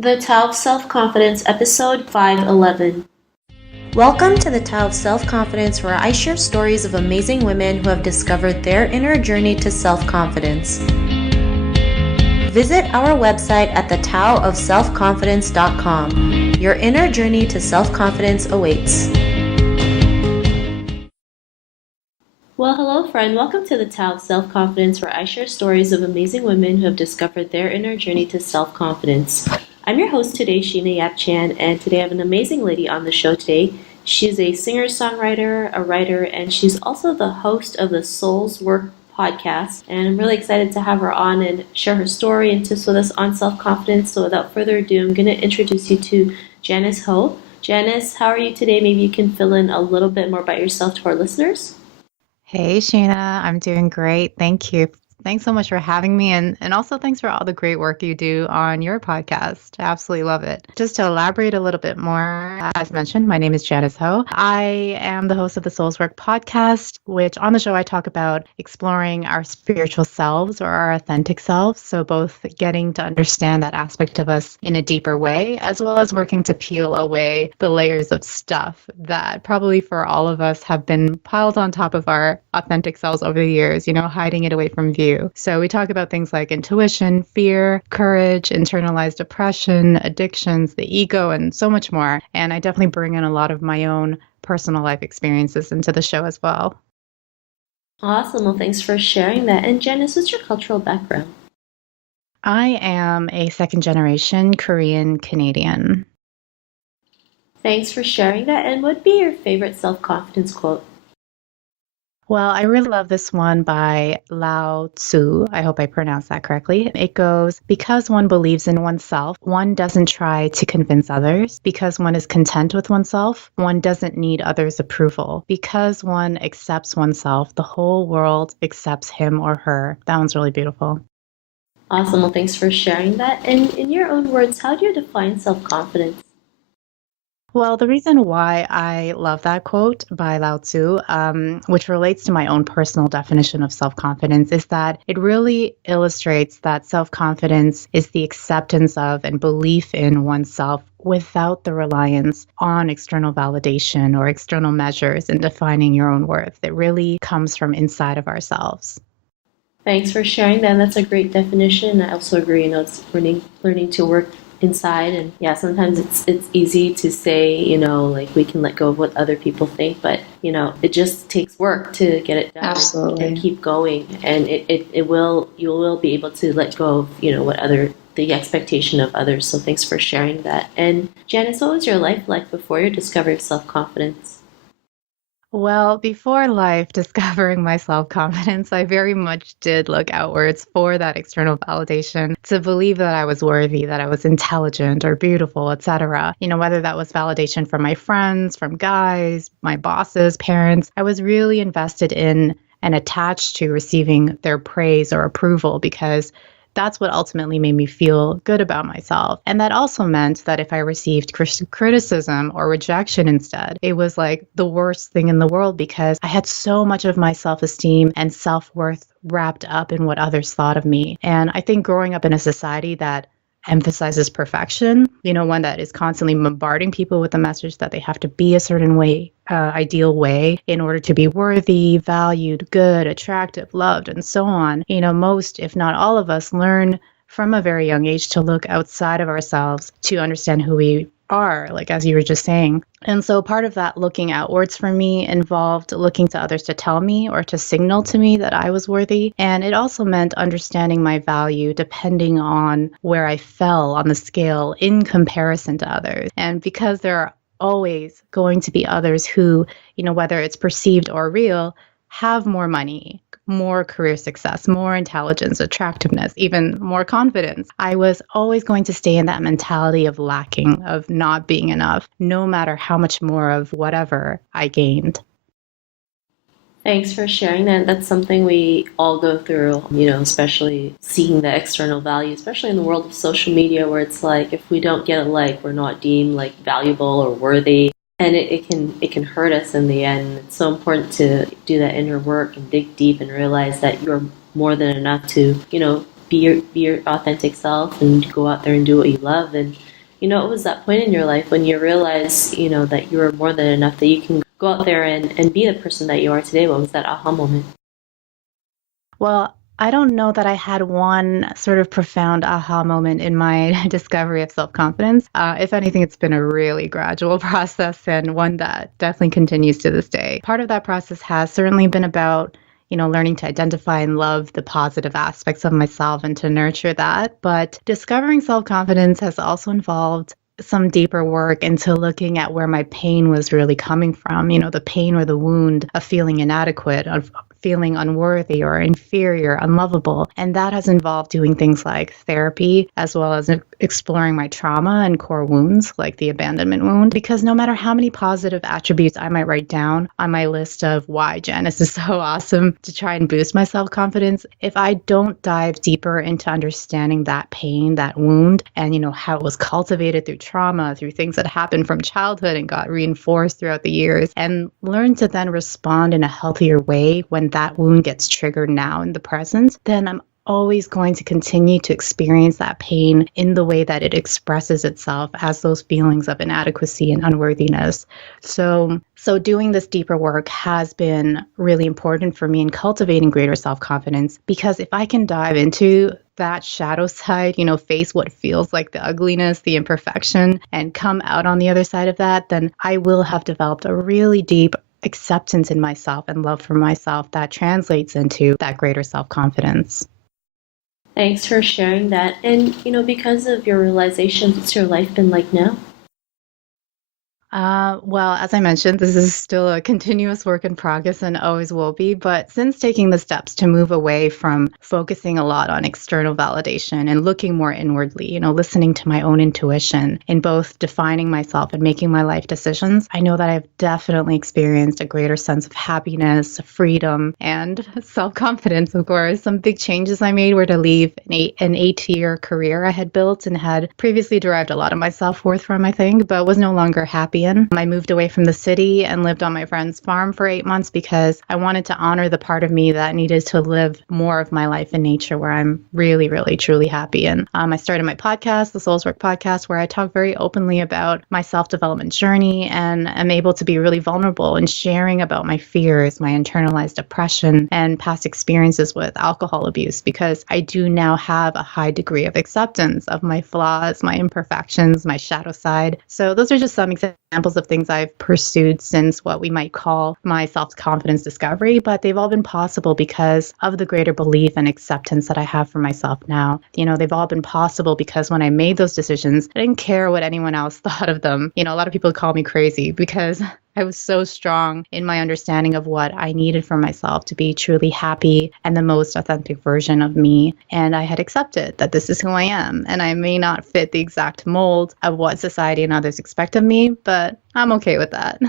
The Tao of Self-Confidence, episode 511. Welcome to the Tao of Self-Confidence, where I share stories of amazing women who have discovered their inner journey to self-confidence. Visit our website at thetaoofselfconfidence.com. Your inner journey to self-confidence awaits. Well, hello friend. Welcome to the Tao of Self-Confidence, where I share stories of amazing women who have discovered their inner journey to self-confidence. I'm your host today, Sheena Yap Chan, and today I have an amazing lady on the show today. She's a singer-songwriter, a writer, and she's also the host of the Soul's Work podcast. And I'm really excited to have her on and share her story and tips with us on self-confidence. So without further ado, I'm going to introduce you to Janice Ho. Janice, how are you today? Maybe you can fill in a little bit more about yourself to our listeners. Hey, Sheena, I'm doing great. Thank you. Thanks so much for having me. And also thanks for all the great work you do on your podcast. I absolutely love it. Just to elaborate a little bit more, as mentioned, my name is Janice Ho. I am the host of the Soul's Work podcast, which on the show I talk about exploring our spiritual selves or our authentic selves. So both getting to understand that aspect of us in a deeper way, as well as working to peel away the layers of stuff that probably for all of us have been piled on top of our authentic selves over the years, hiding it away from view. So we talk about things like intuition, fear, courage, internalized depression, addictions, the ego, and so much more. And I definitely bring in a lot of my own personal life experiences into the show as well. Awesome. Well, thanks for sharing that. And Janice, what's your cultural background? I am a second generation Korean Canadian. Thanks for sharing that. And what would be your favorite self-confidence quote? Well, I really love this one by Lao Tzu. I hope I pronounced that correctly. It goes, because one believes in oneself, one doesn't try to convince others. Because one is content with oneself, one doesn't need others' approval. Because one accepts oneself, the whole world accepts him or her. That one's really beautiful. Awesome. Well, thanks for sharing that. And in your own words, how do you define self-confidence? Well, the reason why I love that quote by Lao Tzu, which relates to my own personal definition of self-confidence, is that it really illustrates that self-confidence is the acceptance of and belief in oneself without the reliance on external validation or external measures in defining your own worth. It really comes from inside of ourselves. Thanks for sharing that. That's a great definition. I also agree, it's learning to work inside. And yeah, sometimes it's easy to say, like we can let go of what other people think, but it just takes work to get it done. Absolutely. And keep going. And you will be able to let go of, the expectation of others. So thanks for sharing that. And Janice, what was your life like before your discovery of self-confidence? Well, before life discovering my self-confidence, I very much did look outwards for that external validation to believe that I was worthy, that I was intelligent or beautiful, etc. Whether that was validation from my friends, from guys, my bosses, parents, I was really invested in and attached to receiving their praise or approval because that's what ultimately made me feel good about myself. And that also meant that if I received criticism or rejection instead, it was like the worst thing in the world because I had so much of my self-esteem and self-worth wrapped up in what others thought of me. And I think growing up in a society that emphasizes perfection, one that is constantly bombarding people with the message that they have to be a certain way, ideal way in order to be worthy, valued, good, attractive, loved, and so on. Most, if not all of us, learn from a very young age to look outside of ourselves to understand who we are, like as you were just saying. And so part of that looking outwards for me involved looking to others to tell me or to signal to me that I was worthy. And it also meant understanding my value depending on where I fell on the scale in comparison to others. And because there are always going to be others who, whether it's perceived or real, have more money, more career success, more intelligence, attractiveness, even more confidence. I was always going to stay in that mentality of lacking, of not being enough, no matter how much more of whatever I gained. Thanks for sharing that. That's something we all go through, especially seeking the external value, especially in the world of social media where it's like if we don't get a like, we're not deemed like valuable or worthy. And it can hurt us in the end. It's so important to do that inner work and dig deep and realize that you're more than enough to, be your authentic self and go out there and do what you love. And it was that point in your life when you realized, that you were more than enough, that you can go out there and be the person that you are today. What was that aha moment? Well, I don't know that I had one sort of profound aha moment in my discovery of self confidence. If anything, it's been a really gradual process and one that definitely continues to this day. Part of that process has certainly been about learning to identify and love the positive aspects of myself and to nurture that. But discovering self confidence has also involved some deeper work into looking at where my pain was really coming from, the pain or the wound of feeling inadequate, of feeling unworthy or inferior, unlovable. And that has involved doing things like therapy, as well as exploring my trauma and core wounds, like the abandonment wound. Because no matter how many positive attributes I might write down on my list of why Janice is so awesome to try and boost my self confidence, if I don't dive deeper into understanding that pain, that wound, and how it was cultivated through trauma, through things that happened from childhood and got reinforced throughout the years, and learn to then respond in a healthier way when that wound gets triggered now in the present, then I'm always going to continue to experience that pain in the way that it expresses itself as those feelings of inadequacy and unworthiness. So doing this deeper work has been really important for me in cultivating greater self-confidence, because if I can dive into that shadow side, face what feels like the ugliness, the imperfection, and come out on the other side of that, then I will have developed a really deep acceptance in myself and love for myself that translates into that greater self-confidence. Thanks for sharing that. And, because of your realizations, what's your life been like now? Well, as I mentioned, this is still a continuous work in progress and always will be. But since taking the steps to move away from focusing a lot on external validation and looking more inwardly, listening to my own intuition in both defining myself and making my life decisions, I know that I've definitely experienced a greater sense of happiness, freedom, and self-confidence, of course. Some big changes I made were to leave an 8-year career I had built and had previously derived a lot of my self-worth from, I think, but was no longer happy in. I moved away from the city and lived on my friend's farm for 8 months because I wanted to honor the part of me that needed to live more of my life in nature where I'm really, really, truly happy. And I started my podcast, the Souls Work podcast, where I talk very openly about my self-development journey and am able to be really vulnerable in sharing about my fears, my internalized depression, and past experiences with alcohol abuse, because I do now have a high degree of acceptance of my flaws, my imperfections, my shadow side. So those are just some examples of things I've pursued since what we might call my self-confidence discovery, but they've all been possible because of the greater belief and acceptance that I have for myself now. They've all been possible because when I made those decisions, I didn't care what anyone else thought of them. A lot of people call me crazy because I was so strong in my understanding of what I needed for myself to be truly happy and the most authentic version of me. And I had accepted that this is who I am. And I may not fit the exact mold of what society and others expect of me, but I'm okay with that.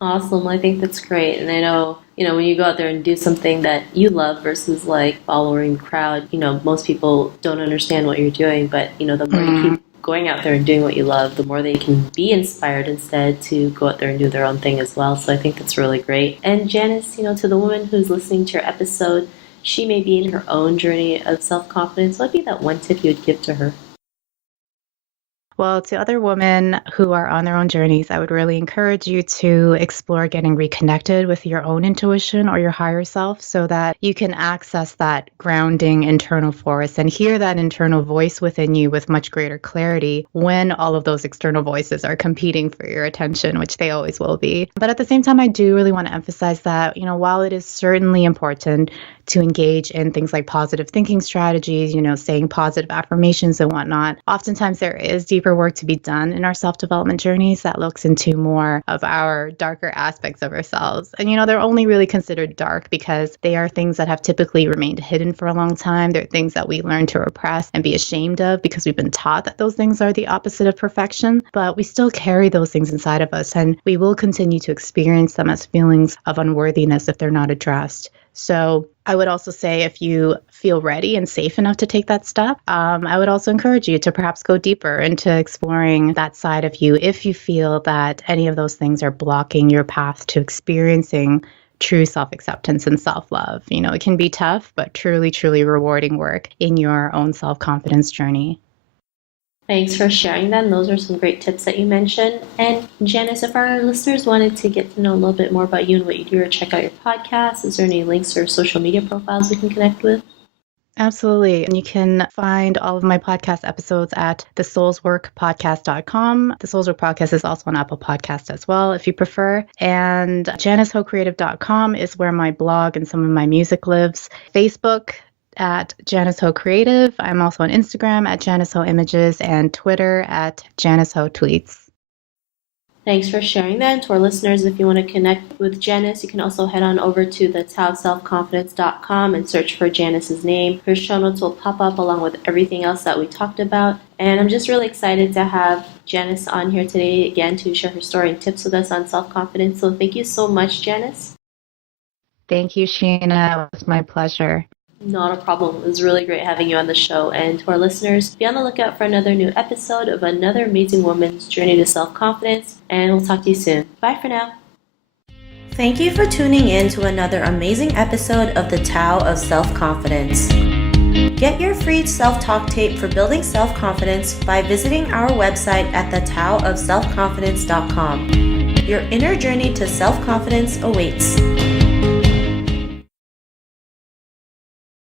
Awesome. I think that's great. And I know, when you go out there and do something that you love versus like following the crowd, most people don't understand what you're doing, but, the more you keep going out there and doing what you love, the more they can be inspired instead to go out there and do their own thing as well. So I think that's really great. And Janice, to the woman who's listening to your episode, she may be in her own journey of self-confidence. What would be that one tip you would give to her? Well, to other women who are on their own journeys, I would really encourage you to explore getting reconnected with your own intuition or your higher self so that you can access that grounding internal force and hear that internal voice within you with much greater clarity when all of those external voices are competing for your attention, which they always will be. But at the same time, I do really want to emphasize that, while it is certainly important to engage in things like positive thinking strategies, saying positive affirmations and whatnot, oftentimes there is deeper work to be done in our self-development journeys that looks into more of our darker aspects of ourselves. And, they're only really considered dark because they are things that have typically remained hidden for a long time. They're things that we learn to repress and be ashamed of because we've been taught that those things are the opposite of perfection. But we still carry those things inside of us, and we will continue to experience them as feelings of unworthiness if they're not addressed. So I would also say if you feel ready and safe enough to take that step, I would also encourage you to perhaps go deeper into exploring that side of you if you feel that any of those things are blocking your path to experiencing true self-acceptance and self-love. It can be tough, but truly, truly rewarding work in your own self-confidence journey. Thanks for sharing that. And those are some great tips that you mentioned. And Janice, if our listeners wanted to get to know a little bit more about you and what you do or check out your podcast, is there any links or social media profiles we can connect with? Absolutely. And you can find all of my podcast episodes at thesoulsworkpodcast.com. The Souls Work Podcast is also on Apple Podcast as well, if you prefer. And janicehocreative.com is where my blog and some of my music lives. Facebook at Janice Ho Creative. I'm also on Instagram at Janice Ho Images and Twitter at Janice Ho Tweets. Thanks for sharing that. And to our listeners, if you want to connect with Janice, you can also head on over to the taoselfconfidence.com and search for Janice's name. Her show notes will pop up along with everything else that we talked about. And I'm just really excited to have Janice on here today again to share her story and tips with us on self-confidence. So thank you so much, Janice. Thank you, Sheena. It was my pleasure. Not a problem. It was really great having you on the show. And to our listeners, be on the lookout for another new episode of another amazing woman's journey to self-confidence. And we'll talk to you soon. Bye for now. Thank you for tuning in to another amazing episode of the Tao of Self-Confidence. Get your free self-talk tape for building self-confidence by visiting our website at thetaoofselfconfidence.com. Your inner journey to self-confidence awaits.